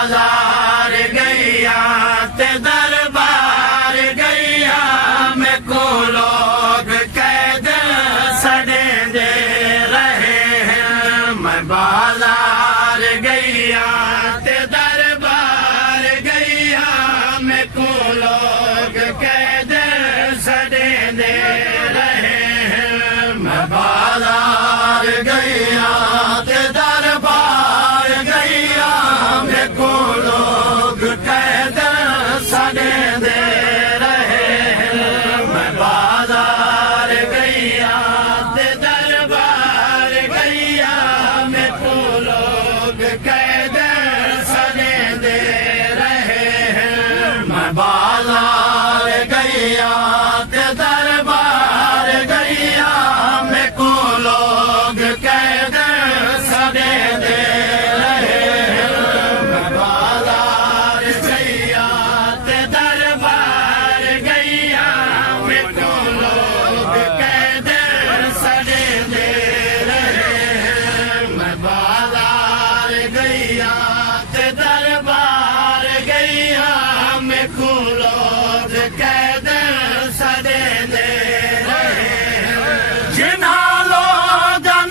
बाजार गैया ते दरबार गैया में को लोग कैद सड़े दे रहे हैं। मैं बाजार गैया ते दरबार गैया में को लोग कैद सड़े दे रहे हैं। मैं बाजार गैया ते दरबार गैया में को लोग कैद सड़े दे रहे हैं। मैं बाजार गैया ते दरबार गैया में को लोग कैद सड़े दे रहे हैं। मैं बाजार गैया ते दरबार गैया में को लोग कैद सड़े दे रहे हैं। मैं बाजार गैया ते दरबार गैया में को लोग कैद सड़े दे रहे हैं। मैं बाजार गैया ते दरबार गैया में को लोग कैद सड़े दे रहे हैं। जिन्हां लोगां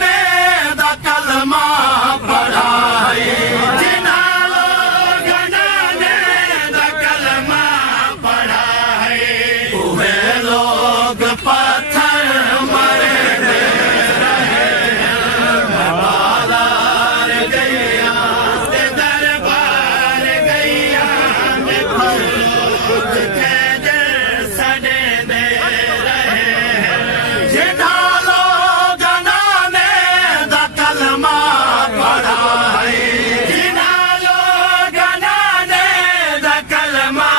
ने दा कलमा पढ़ा है, जिन्हां लोगां ने दा कलमा पढ़ा है, उहे लोग पत्थर मरे दे रहे हैं। मैं बाजार गैया ते दरबार गैया में को लोग कैद सड़े दे रहे हैं। जिन्हां लोगां ने दा कलमा पढ़ा है, जिन्हां लोगां ने दा कलमा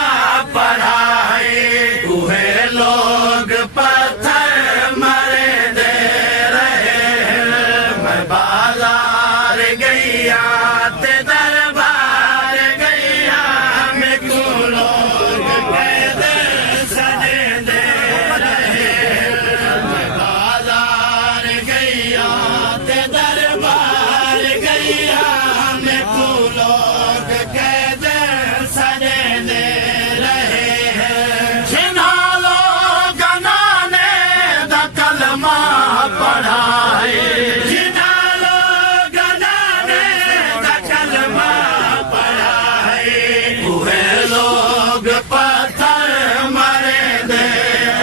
पढ़ा है, उहे लोग पत्थर मरे दे रहे हैं। मैं बाजार गैया ते दरबार गैया में को लोग कैद सड़े दे रहे हैं। मैं बाजार गैया ते दरबार गैया में को लोग कैद सड़े दे रहे हैं। जिन्हां लोगां ने दा कलमा पढ़ा है, जिन्हां लोगां ने दा कलमा पढ़ा है, उहे लोग पत्थर मरे दे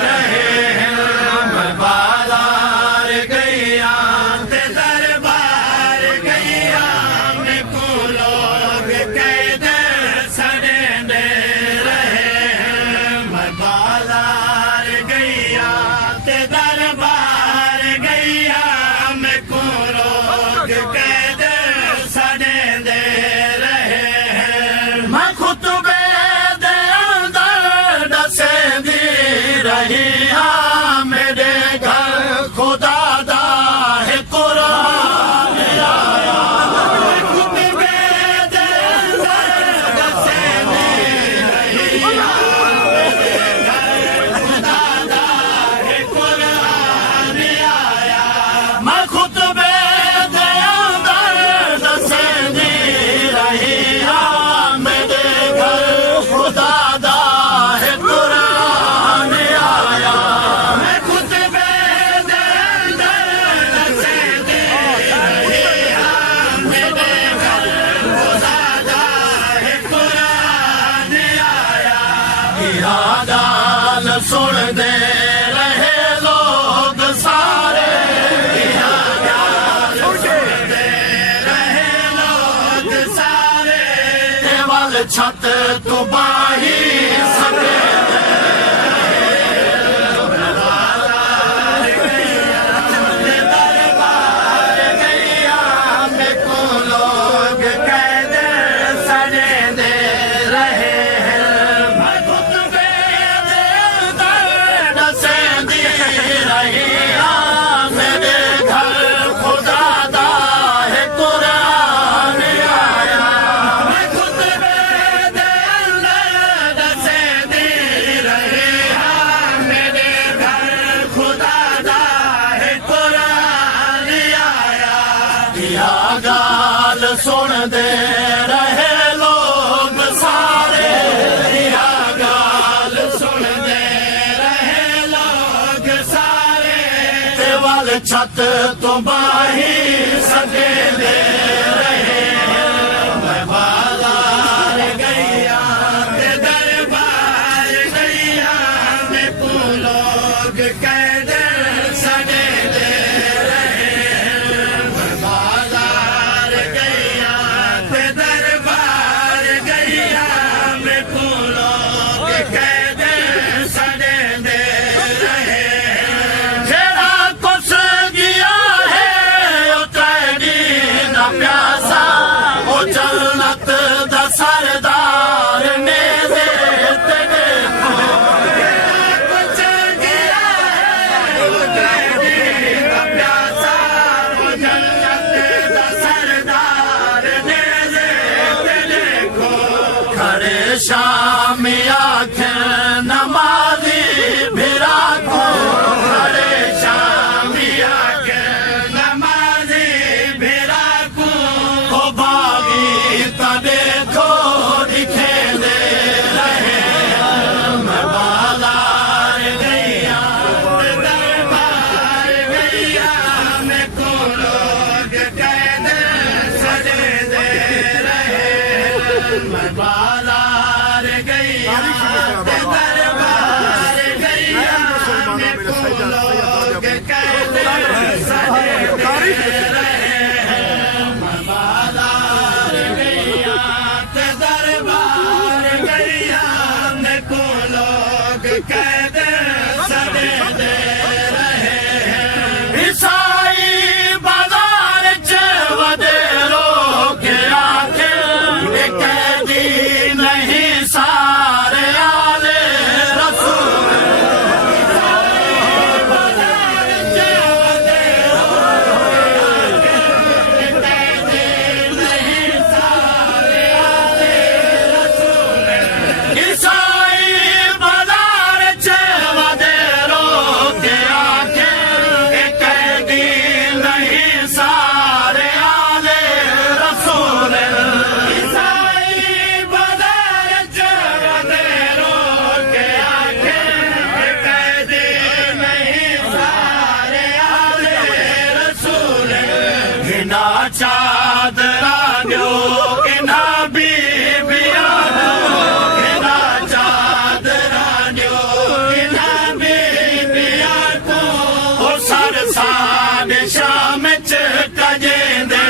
रहे हैं। मैं बाजार गैया ते दरबार गैया में को लोग कैद सड़े दे रहे हैं। मैं बाजार गैया ते दरबार गैया में को लोग कैद सड़े दे रहे हैं। मैं खुतबे दे अंदर दसे दी रही हाँ, मेरे घर खुदा दा है कुरान आया। मैं खुतबे दे अंदर दसे दी रही हाँ, मेरे घर खुदा दा है कुरान आया। मैं खुतबे दे अंदर दसे दी रही हाँ, मेरे घर खुदा दा है कुरान आया। मैं खुतबे दे अंदर दसे दी रही हाँ, मेरे घर खुदा दा है कुरान आया। इरादा सुन दे रहे लोग सारे, इरादा सुन दे रहे लोग सारे, केवल छत तो बाही सके दरबार गैया में को लोग कैद सड़े दे रहे हैं। मैं खुतबे दे अंदर दसे दी रही हाँ, मेरे घर खुदा दा है कुरान आया। मैं खुतबे दे अंदर दसे छत तो बाही सके दे रहे मैं बाजार गैया ते दरबार गैया में को लोग कह दे सने दे रहे मैं बाजार गैया ते दरबार गैया में को लोग कह दे सने दे रहे जेड़ा कुछ गया है ओ तेरी ना प्यासा ओ जन्नत दा सरदार ने दे तेरे को कुछ गया है ओ तेरी ना प्यासा ओ जन्नत दा सरदार ने दे तेरे को खड़े शाम आखे नमाजी भिरा को खड़े शाम आखे नमाजी भिरा को ओ बागी ता देखो दिखे दे रहे मैं बाजार गैया दरबार गैया में को लोग कह दे सजे दे रहे मैं बाजार गैया दरबार गैया में को लोग कह दे सजे दे रहे मैं बाजार गैया दरबार गैया में को लोग कह दे सजे दे रहे ईसाई बाजार च वडेरो के आके कैदी नहीं सारे आले रसूल बाजार च वडेरो के कैदी नहीं सारे आले रसूल ईसाई बाजार च वडेरो के आके कैदी नहीं सारे आले रसूल ईसाई बाजार च वडेरो के आके कैदी नहीं सारे आले रसूल इना चादरा न्यो इना बीबिया इना चादरा न्यो इना बीबिया को ओ सरसान शाम च कजेंदे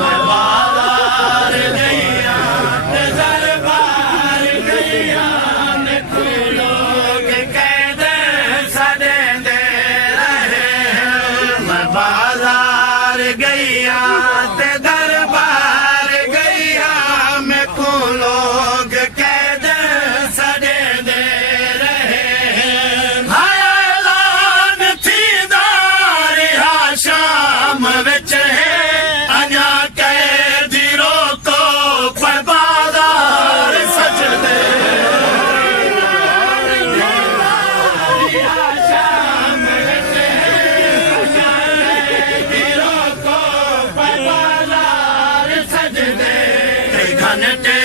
मैं बाजार गैया ते दरबार गैया में को लोग कह दे सने दे रहे मैं बाजार गैया ते दरबार गैया में को लोग कह दे सने दे रहे हाय ऐलान थी दारिहा शाम विच है अञा कैदी रोको पर बाजार सजदे शाम विच है अञा कैदी रोको पर बाजार सजदे घंटे